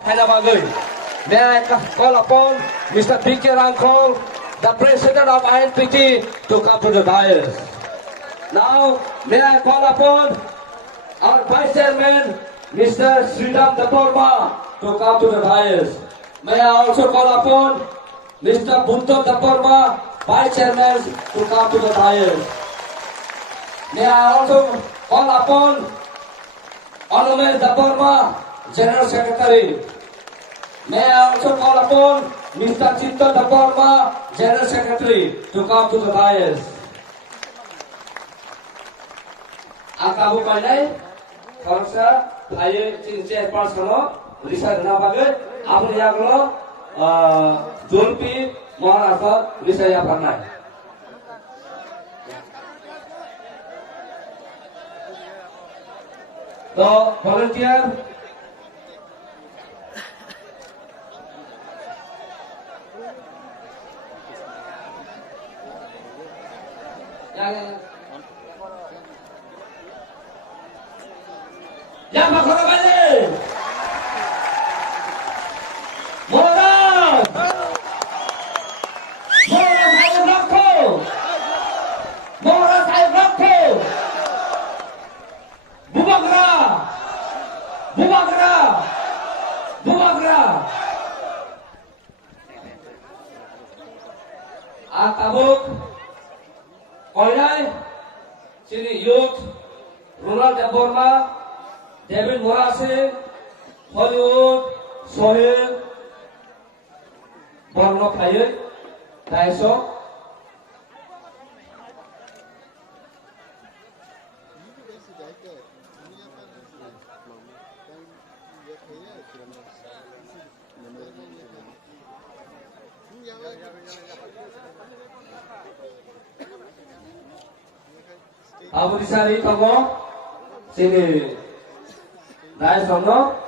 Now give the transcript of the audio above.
May I call upon Mr. P.K. Rangkol, the President of INPT, to come to the dais. Now, may I call upon our Vice Chairman, Mr. Sridham Daporma, to come to the dais. May I also call upon Mr. Bunto Daporma, Vice Chairman, to come to the dais. May I also call upon Honorable Daporma, General Secretary. May I also call upon Mr. Chintan Daporma, General Secretary, to come to the dais. Akabu kailai, korsa, aye cincin persano, risa dana bagai, apun ya kalau Julpi Maharashtra risa ya pernah. So volunteer. Yang bakal balik. Moral. Moral saya blokko. Moral saya blokko. Bubagra. Bubagra. Bubagra. Atabuk. Koyai. Sini youth. Ronald Daporma. David Morase, Hollywood, Sohail, Borno Payet, Daiso. Abu Disari Togo, sini. Dais Togo.